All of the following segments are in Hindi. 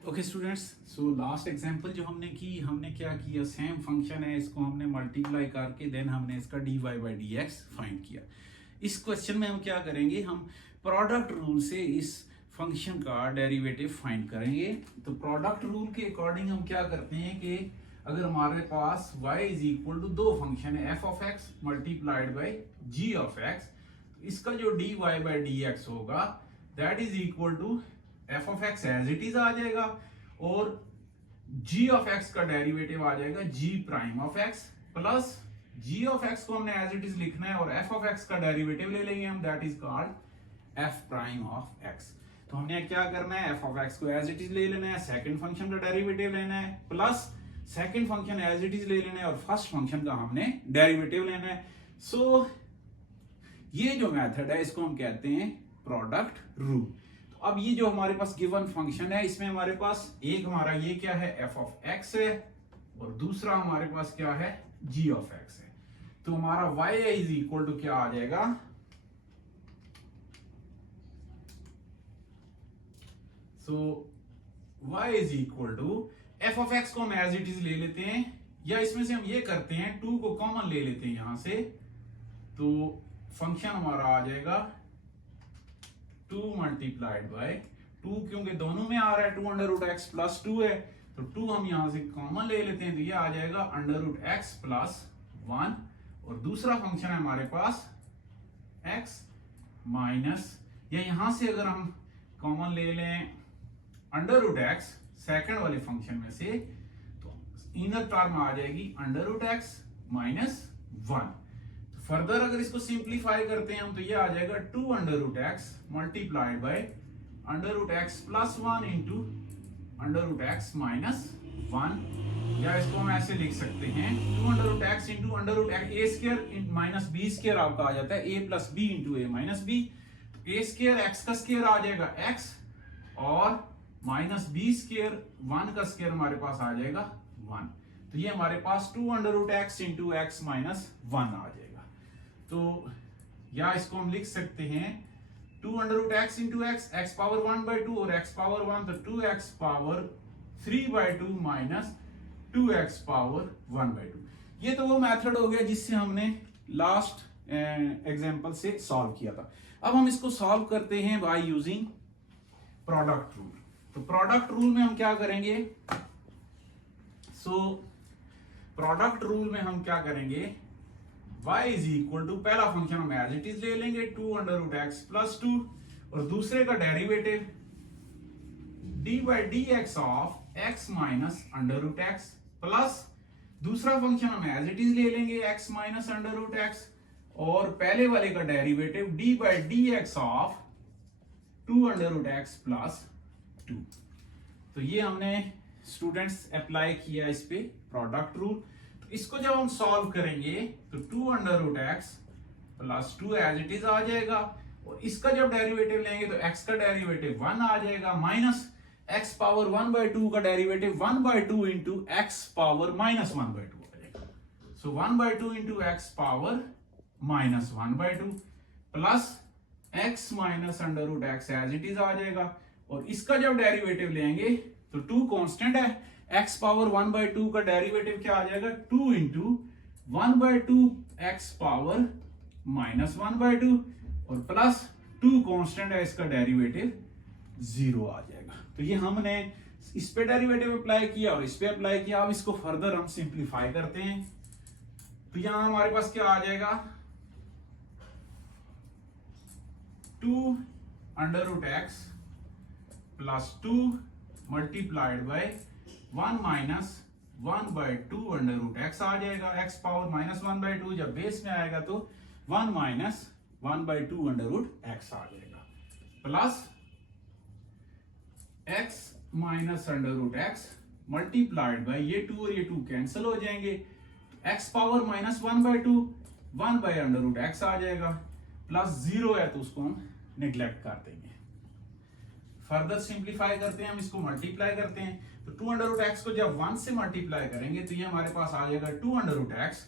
Okay students, so last example जो हमने क्या किया, सेम फंक्शन है, इसको हमने मल्टीप्लाई करके देन हमने इसका dy by D x find किया। इस क्वेश्चन में हम क्या करेंगे, हम प्रोडक्ट रूल से इस फंक्शन का डेरिवेटिव फाइंड करेंगे। तो प्रोडक्ट रूल के अकॉर्डिंग हम क्या करते हैं कि अगर हमारे पास y इज इक्वल टू दो फंक्शन है f of x multiplied by g of x, तो इसका जो dy बाई डी एक्स होगा that is equal to f of x as it is आ जाएगा और g ऑफ x का डेरिवेटिव आ जाएगा g prime of x plus g of x को हमने एज इट इज लिखना है और f ऑफ x का डेरिवेटिव ले लेंगे हम, that is called f prime of x। तो हमने क्या करना है, f ऑफ x को एज इट इज ले लेना है, सेकंड फंक्शन का डेरिवेटिव लेना है plus second function as it is ले लेना है और फर्स्ट फंक्शन का हमने डेरिवेटिव लेना है। सो ये जो मेथड है इसको हम कहते हैं प्रोडक्ट रूल। अब ये जो हमारे पास गिवन फंक्शन है इसमें हमारे पास एक हमारा ये क्या है f ऑफ x है और दूसरा हमारे पास क्या है g ऑफ x है। तो हमारा y इज इक्वल टू क्या आ जाएगा, so y is equal to f of x को हम एज इट इज ले लेते हैं या इसमें से हम ये करते हैं 2 को कॉमन ले लेते हैं यहां से, तो फंक्शन हमारा आ जाएगा 2 मल्टीप्लाइड बाय 2, क्योंकि दोनों में आ रहा है 2 अंडर रूट एक्स प्लस 2 है, तो 2 हम यहां से कॉमन ले लेते हैं तो ये आ जाएगा अंडर रूट एक्स प्लस 1 और दूसरा फंक्शन है हमारे पास x माइनस, या यहां से अगर हम कॉमन ले लें अंडर रूट एक्स सेकेंड वाले फंक्शन में से, तो इनर टर्म आ जाएगी under root x minus 1। Further अगर इसको सिंप्लीफाई करते हैं हम तो ये आ जाएगा 2 under root x multiplied by under root x plus 1 into under root x minus 1, या इसको हम ऐसे लिख सकते हैं 2 under root x into under root a square minus b square आपका आ जाता है a plus b into a minus b, a square x का स्क्वायर आ जाएगा x और माइनस बी स्क्वायर 1 का स्क्वायर हमारे पास आ जाएगा 1, तो ये हमारे पास 2 under root x into x minus 1 आ जाएगा। तो या इसको हम लिख सकते हैं 2 under root x into x, x power 1 by 2 और एक्स पावर 1, तो 2x power 3 by 2 minus 2x power 1 by 2। ये तो वो मेथड हो गया जिससे हमने लास्ट एग्जांपल से सॉल्व किया था। अब हम इसको सॉल्व करते हैं बाय यूजिंग प्रोडक्ट रूल। तो प्रोडक्ट रूल में हम क्या करेंगे, सो प्रोडक्ट रूल में हम क्या करेंगे, y इज इक्वल टू पहला फंक्शन हम एज इट इज ले लेंगे 2 अंडर रूट एक्स प्लस 2 और दूसरे का derivative d by D x of x minus under root x plus दूसरा फंक्शन हम एज इट इज ले लेंगे x minus under root x और पहले वाले का derivative d by D x of 2 under root x plus 2। तो ये हमने स्टूडेंट्स अप्लाई किया इस पे प्रोडक्ट रूल। इसको जब हम सॉल्व करेंगे तो 2 under root x plus 2 as it is आ जाएगा और इसका जब डेरिवेटिव लेंगे तो x का डेरिवेटिव 1 आ जाएगा माइनस x पावर 1 बाई 2 का derivative 1 by 2 into x power minus 1 by 2 आ जाएगा। So 1 by 2 into x power minus 1 by 2 plus x minus under root x as it is आ जाएगा और इसका जब डेरिवेटिव लेंगे तो 2 कांस्टेंट है, x पावर 1 बाई 2 का डेरिवेटिव क्या आ जाएगा 2 into 1 by 2 x power minus 1 by 2 और प्लस 2 कांस्टेंट है, इसका डेरिवेटिव 0 आ जाएगा। तो ये हमने इस पे डेरिवेटिव अप्लाई किया और इस पे अप्लाई किया। अब इसको फर्दर हम सिंप्लीफाई करते हैं तो यहां हमारे पास क्या आ जाएगा 2 under root x plus 2 multiplied by 1 minus 1 by 2 under root x आ जाएगा, एक्स पावर माइनस 1 बाई 2 जब बेस में आएगा तो 1 minus 1 by 2 under root x आ जाएगा plus x minus under root x multiplied by ये 2 और ये 2 कैंसिल हो जाएंगे, x power minus 1 by 2 1 by under root x आ जाएगा प्लस 0 है तो उसको हम निग्लेक्ट कर देंगे। फर्दर सिंप्लीफाई करते हैं हम, इसको मल्टीप्लाई करते हैं तो 2 अंडर रूट एक्स को जब 1 से मल्टीप्लाई करेंगे तो ये हमारे पास आ जाएगा 2 अंडर रूट एक्स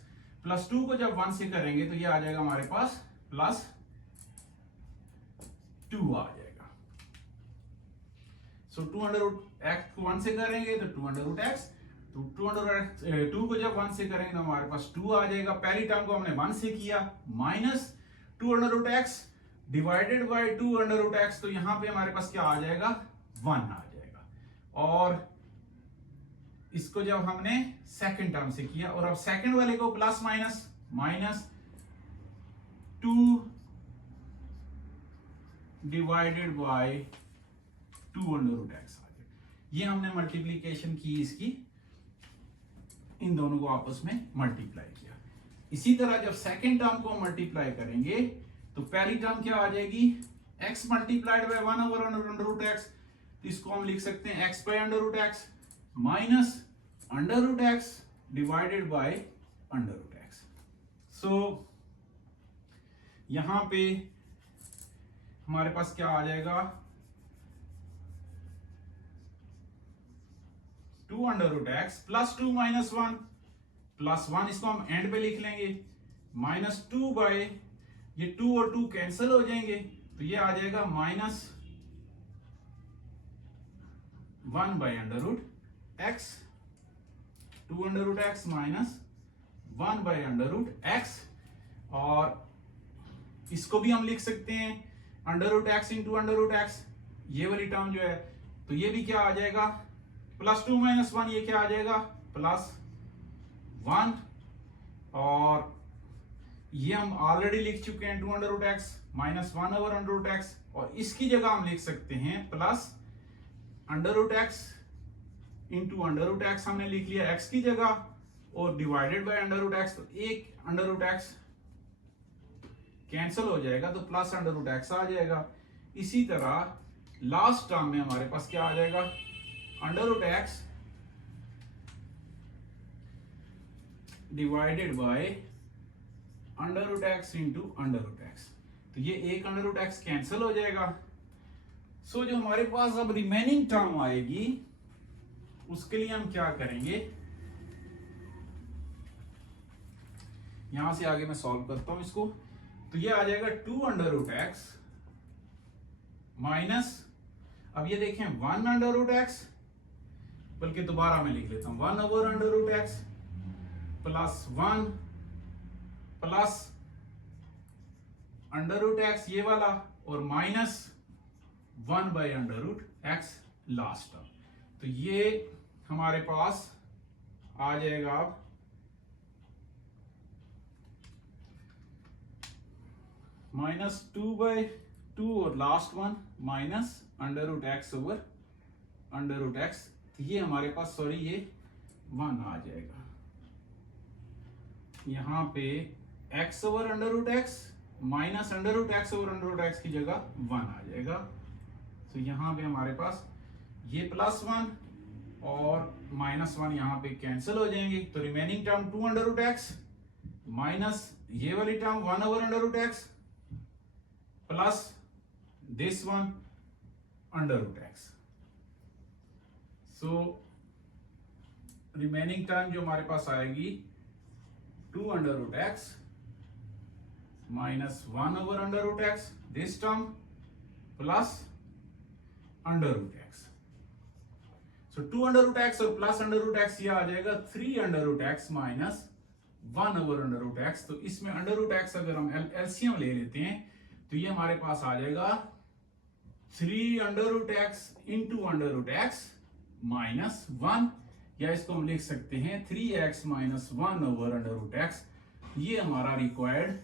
प्लस 2 को जब 1 से करेंगे तो ये आ जाएगा हमारे पास प्लस 2 आ जाएगा। सो 2 अंडर रूट एक्स को 1 से करेंगे तो 2 अंडर रूट एक्स, तो 2 अंडर रूट 2 को जब 1 से करेंगे तो हमारे पास 2 आ जाएगा। पहली टर्म को हमने 1 से किया, minus 2 under root x divided by 2 under root x, तो यहां पे हमारे पास क्या आ जाएगा, 1 आ जाएगा। और इसको जब हमने सेकंड टर्म से किया, और अब सेकंड वाले को plus minus minus 2 divided by 2 under root x आ जाएगा। ये हमने मल्टीप्लीकेशन की इसकी, इन दोनों को आपस में मल्टीप्लाई किया। इसी तरह जब सेकंड टर्म को मल्टीप्लाई करेंगे तो पहली टर्म क्या आ जाएगी, x multiplied by 1 over under root x, तो इसको हम लिख सकते हैं x by under root x minus under root x divided by under root x. So यहां पे हमारे पास क्या आ जाएगा, 2 under root x plus 2 minus 1 plus 1, इसको हम एंड पे लिख लेंगे, माइनस 2 बाय, ये 2 और 2 कैंसिल हो जाएंगे, तो ये आ जाएगा minus 1 by under root x, 2 under root x minus 1 by under root x. और इसको भी हम लिख सकते हैं under root x into under root x, ये वाली टर्म जो है, तो ये भी क्या आ जाएगा, प्लस 2 माइनस 1, ये क्या आ जाएगा, प्लस 1। और ये हम ऑलरेडी लिख चुके हैं 2 under root x minus 1 over under root x, और इसकी जगह हम लिख सकते हैं plus under root x into under root x, हमने लिख लिया एक्स की जगह, और divided by under root x, तो एक अंडर रूट एक्स कैंसिल हो जाएगा, तो प्लस अंडर रूट एक्स आ जाएगा। इसी तरह लास्ट टर्म में हमारे पास क्या आ जाएगा, under root x divided by under root x into under root x, तो ये एक अंडर रूट एक्स कैंसिल हो जाएगा। सो जो हमारे पास अब रिमेनिंग टर्म आएगी उसके लिए हम क्या करेंगे, यहां से आगे मैं सॉल्व करता हूं इसको, तो ये आ जाएगा 2 अंडर रूट एक्स माइनस, अब ये देखें 1 अंडर रूट एक्स, बल्कि दोबारा मैं लिख लेता हूं 1 over under root x plus 1 plus under root x ये वाला, और minus 1 by under root x last term, तो ये हमारे पास आ जाएगा अब माइनस 2 बाय 2 और last one minus under root x over under root x, तो ये हमारे पास सॉरी ये 1 आ जाएगा। यहां पे x over under root x minus under root x over under root x की जगह 1 आ जाएगा, तो यहां पे हमारे पास ये प्लस 1 और माइनस 1 यहां पे कैंसिल हो जाएंगे, तो remaining term 2 under root x minus ये वाली term 1 over under root x plus this one under root x. So remaining term जो हमारे पास आएगी 2 under root x minus 1 over under root x, this term plus under root x. So 2 under root x और प्लस अंडर रूट एक्स ये आ जाएगा 3 under root x minus 1 over under root x. तो इसमें अंडर रूट एक्स अगर हम एलसीएम ले लेते हैं तो ये हमारे पास आ जाएगा 3 under root x into under root x minus 1, या इसको हम लिख सकते हैं 3x minus 1 over under root x. ये हमारा रिक्वायर्ड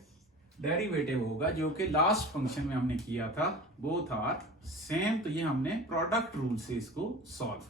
डेरिवेटिव होगा जो कि लास्ट फंक्शन में हमने किया था, बोथ आर सेम। तो ये हमने प्रोडक्ट रूल से इसको सॉल्व